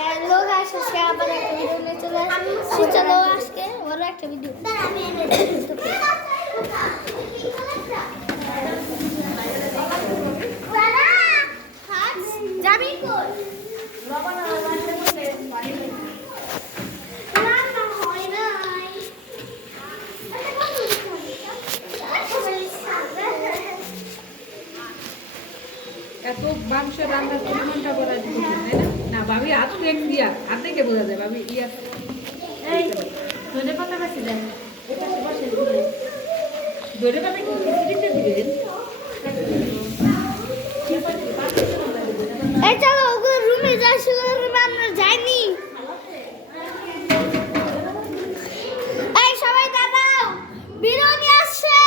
Hello guys, আজকে আবার একটা ভিডিও নিয়ে চলে আসছি। চলো আজকে বড় একটা ভিডিও। যাবি কই? এত মাংস রান্নার পরিমাণটা বলা যায় তাই না? না ভাবি হাত দিয়া হাত থেকে বোঝা যায় ভাবি ইয়া এই ধনে পাতা বেশি দেন এটা বসে দিবেন ধনে পাতা কি খিচুড়িতে দিবেন এই চলো ওগুলো রুমে যাই, সেগুলো রুমে আমরা যাইনি। এই সবাই দাঁড়াও, বিরিয়ানি আসছে।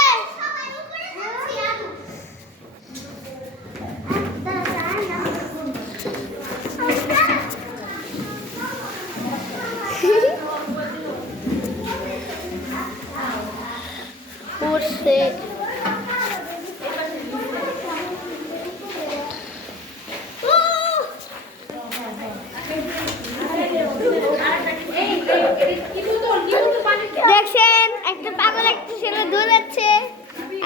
পড়ছে দেখছেন, একটা পাগল একটা ছেলে দৌড়াচ্ছে।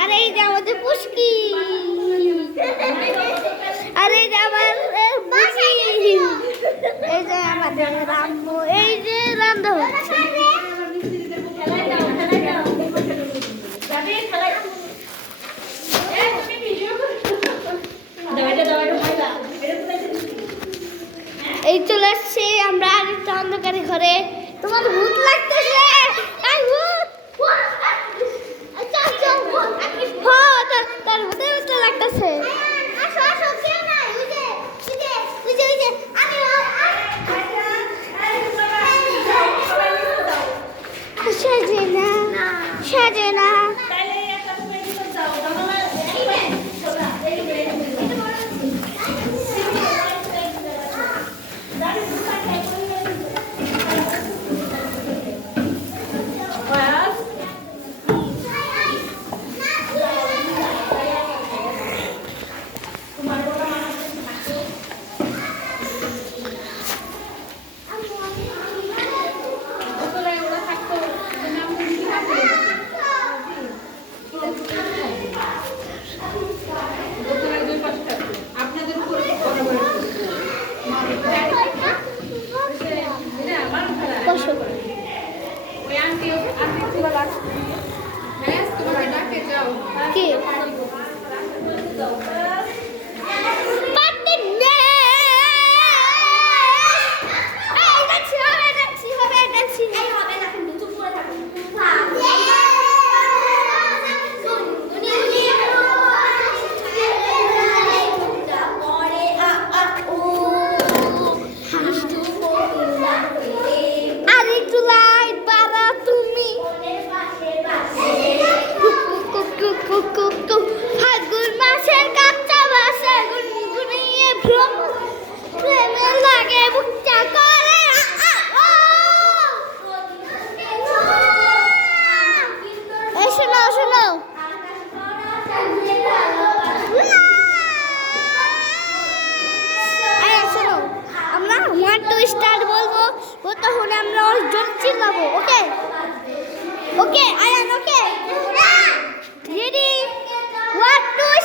আর এই যে আমাদের পুষ্কি, আর এই যে আমার বুঝি, এই যে আমাদের রাম্মু, এই যে রান্না হচ্ছে। এই চলে আসছি আমরা আরেকটা অন্ধকারে ঘরে। তোমার ভূত লাগতেছে? তার ভূতের ভূত লাগতেছে। সাজে না, সাজে না। স্টার্ট বলবো, তখন আমরা জোর চিল্লাবো। ওকে ওকে আয়ান, ওকে রেডি, 1 2